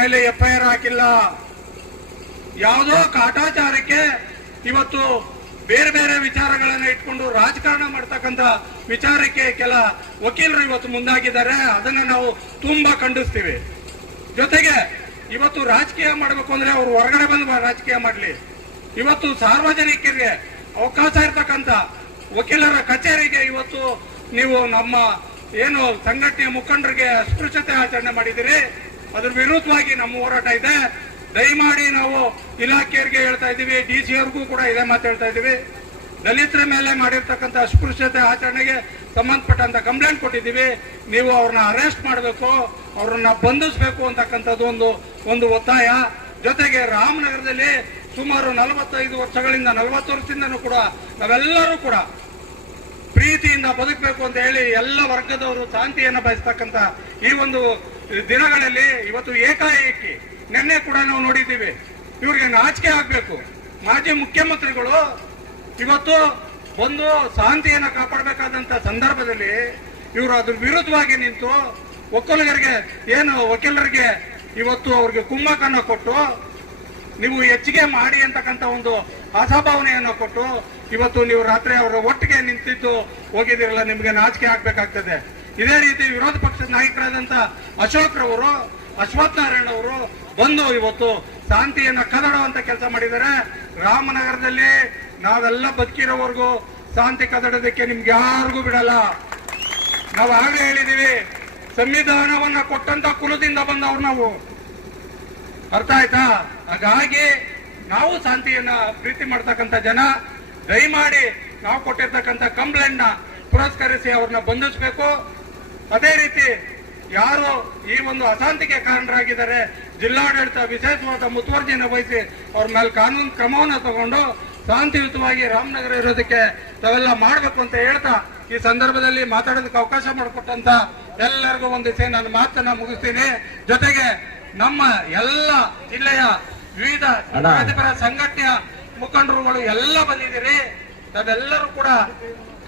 ಮೇಲೆ ಎಫ್ಐಆರ್ ಹಾಕಿಲ್ಲ. ಯಾವುದೋ ಕಾಟಾಚಾರಕ್ಕೆ ಇವತ್ತು ಬೇರೆ ಬೇರೆ ವಿಚಾರಗಳನ್ನ ಇಟ್ಕೊಂಡು ರಾಜಕಾರಣ ಮಾಡ್ತಕ್ಕಂತ ವಿಚಾರಕ್ಕೆ ಕೆಲ ವಕೀಲರು ಇವತ್ತು ಮುಂದಾಗಿದ್ದಾರೆ. ಅದನ್ನ ನಾವು ತುಂಬಾ ಖಂಡಿಸ್ತೀವಿ. ಜೊತೆಗೆ ಇವತ್ತು ರಾಜಕೀಯ ಮಾಡಬೇಕು ಅಂದ್ರೆ ಅವರು ಹೊರಗಡೆ ಬಂದು ರಾಜಕೀಯ ಮಾಡಲಿ. ಇವತ್ತು ಸಾರ್ವಜನಿಕರಿಗೆ ಅವಕಾಶ ಇರ್ತಕ್ಕಂಥ ವಕೀಲರ ಕಚೇರಿಗೆ ಇವತ್ತು ನೀವು ನಮ್ಮ ಏನು ಸಂಘಟನೆ ಮುಖಂಡರಿಗೆ ಅಸ್ಪೃಶ್ಯತೆ ಆಚರಣೆ ಮಾಡಿದಿರಿ ಅದ್ರ ವಿರುದ್ಧವಾಗಿ ನಮ್ಮ ಹೋರಾಟ ಇದೆ. ದಯಮಾಡಿ ನಾವು ಇಲಾಖೆಯವರಿಗೆ ಹೇಳ್ತಾ ಇದ್ದೀವಿ, ಡಿ ಸಿ ಅವ್ರಿಗೂ ಕೂಡ ಇದೇ ಮಾತಾಡ್ತಾ ಹೇಳ್ತಾ ಇದ್ದೀವಿ. ದಲಿತರ ಮೇಲೆ ಮಾಡಿರ್ತಕ್ಕಂಥ ಅಸ್ಪೃಶ್ಯತೆ ಆಚರಣೆಗೆ ಸಂಬಂಧಪಟ್ಟಂತ ಕಂಪ್ಲೇಂಟ್ ಕೊಟ್ಟಿದ್ದೀವಿ. ನೀವು ಅವ್ರನ್ನ ಅರೆಸ್ಟ್ ಮಾಡಬೇಕು, ಅವ್ರನ್ನ ಬಂಧಿಸಬೇಕು ಅಂತಕ್ಕಂಥದ್ದು ಒಂದು ಒಂದು ಒತ್ತಾಯ. ಜೊತೆಗೆ ರಾಮನಗರದಲ್ಲಿ ಸುಮಾರು ನಲವತ್ತೈದು ವರ್ಷಗಳಿಂದ, ನಲವತ್ತು ವರ್ಷದಿಂದನೂ ಕೂಡ ನಾವೆಲ್ಲರೂ ಕೂಡ ಪ್ರೀತಿಯಿಂದ ಬದುಕಬೇಕು ಅಂತ ಹೇಳಿ ಎಲ್ಲ ವರ್ಗದವರು ಶಾಂತಿಯನ್ನು ಬಯಸ್ತಕ್ಕಂತ ಈ ಒಂದು ದಿನಗಳಲ್ಲಿ ಇವತ್ತು ಏಕಾಏಕಿ ನಿನ್ನೆ ಕೂಡ ನಾವು ನೋಡಿದ್ದೀವಿ. ಇವ್ರಿಗೆ ನಾಚಿಕೆ ಆಗ್ಬೇಕು. ಮಾಜಿ ಮುಖ್ಯಮಂತ್ರಿಗಳು ಇವತ್ತು ಒಂದು ಶಾಂತಿಯನ್ನು ಕಾಪಾಡಬೇಕಾದಂತ ಸಂದರ್ಭದಲ್ಲಿ ಇವರು ಅದ್ರ ವಿರುದ್ಧವಾಗಿ ನಿಂತು ಒಕ್ಕಲಿಗರಿಗೆ ಏನು ವಕೀಲರಿಗೆ ಇವತ್ತು ಅವ್ರಿಗೆ ಕುಮ್ಮಕನ್ನ ಕೊಟ್ಟು ನೀವು ಹೆಚ್ಚಿಗೆ ಮಾಡಿ ಅಂತಕ್ಕಂಥ ಒಂದು ಅಸಭಾವನೆಯನ್ನು ಕೊಟ್ಟು ಇವತ್ತು ನೀವು ರಾತ್ರಿ ಅವರ ಒಟ್ಟಿಗೆ ನಿಂತಿದ್ದು ಹೋಗಿದಿರಲ್ಲ ನಿಮಗೆ ನಾಚಿಕೆ ಆಗ್ಬೇಕಾಗ್ತದೆ. ಇದೇ ರೀತಿ ವಿರೋಧ ಪಕ್ಷದ ನಾಯಕರಾದಂತ ಅಶೋಕ್ ರವರು, ಅಶ್ವಥ್ ನಾರಾಯಣ ಅವರು ಬಂದು ಇವತ್ತು ಶಾಂತಿಯನ್ನ ಕದಡುವಂತ ಕೆಲಸ ಮಾಡಿದ್ದಾರೆ. ರಾಮನಗರದಲ್ಲಿ ನಾವೆಲ್ಲ ಬದುಕಿರೋವರೆಗೂ ಶಾಂತಿ ಕದಡೋದಕ್ಕೆ ನಿಮ್ಗೆ ಯಾರಿಗೂ ಬಿಡಲ್ಲ. ನಾವು ಆಗಲೇ ಹೇಳಿದೀವಿ, ಸಂವಿಧಾನವನ್ನ ಕೊಟ್ಟಂತ ಕುಲದಿಂದ ಬಂದವ್ರು ನಾವು. ಅರ್ಥ ಆಯ್ತಾ? ಹಾಗಾಗಿ ನಾವು ಶಾಂತಿಯನ್ನ ಪ್ರೀತಿ ಮಾಡ್ತಕ್ಕಂಥ ಜನ. ದಯಮಾಡಿ ನಾವು ಕೊಟ್ಟಿರ್ತಕ್ಕಂಥ ಕಂಪ್ಲೇಂಟ್ನ ಪುರಸ್ಕರಿಸಿ ಅವ್ರನ್ನ ಬಂಧಿಸಬೇಕು. ಅದೇ ರೀತಿ ಯಾರು ಈ ಒಂದು ಅಶಾಂತಿಗೆ ಕಾರಣರಾಗಿದ್ದಾರೆ ಜಿಲ್ಲಾಡಳಿತ ವಿಶೇಷವಾದ ಮುತುವರ್ಜಿಯನ್ನು ವಹಿಸಿ ಅವ್ರ ಮೇಲೆ ಕಾನೂನು ಕ್ರಮವನ್ನು ತಗೊಂಡು ಶಾಂತಿಯುತವಾಗಿ ರಾಮನಗರ ಇರೋದಕ್ಕೆ ತಾವೆಲ್ಲ ಮಾಡಬೇಕು ಅಂತ ಹೇಳ್ತಾ ಈ ಸಂದರ್ಭದಲ್ಲಿ ಮಾತಾಡೋದಕ್ಕೆ ಅವಕಾಶ ಮಾಡಿಕೊಟ್ಟಂತ ಎಲ್ಲರಿಗೂ ಒಂದಿಸಿ ನನ್ನ ಮಾತನ್ನ ಮುಗಿಸ್ತೀನಿ. ಜೊತೆಗೆ ನಮ್ಮ ಎಲ್ಲ ಜಿಲ್ಲೆಯ ವಿವಿಧ ಸಂಘಟನೆಯ ಮುಖಂಡರುಗಳು ಎಲ್ಲ ಬಂದಿದ್ದೀರಿ. ತಾವೆಲ್ಲರೂ ಕೂಡ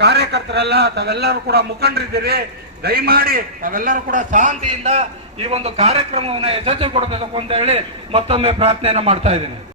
ಕಾರ್ಯಕರ್ತರಲ್ಲ, ತಾವೆಲ್ಲರೂ ಕೂಡ ಮುಖಂಡರಿದ್ದೀರಿ. ದಯಮಾಡಿ ತಾವೆಲ್ಲರೂ ಕೂಡ ಶಾಂತಿಯಿಂದ ಈ ಒಂದು ಕಾರ್ಯಕ್ರಮವನ್ನು ಯಶಸ್ವಿ ಕೊಡಬೇಕು ಅಂತ ಹೇಳಿ ಮತ್ತೊಮ್ಮೆ ಪ್ರಾರ್ಥನೆಯನ್ನು ಮಾಡ್ತಾ ಇದ್ದೀನಿ.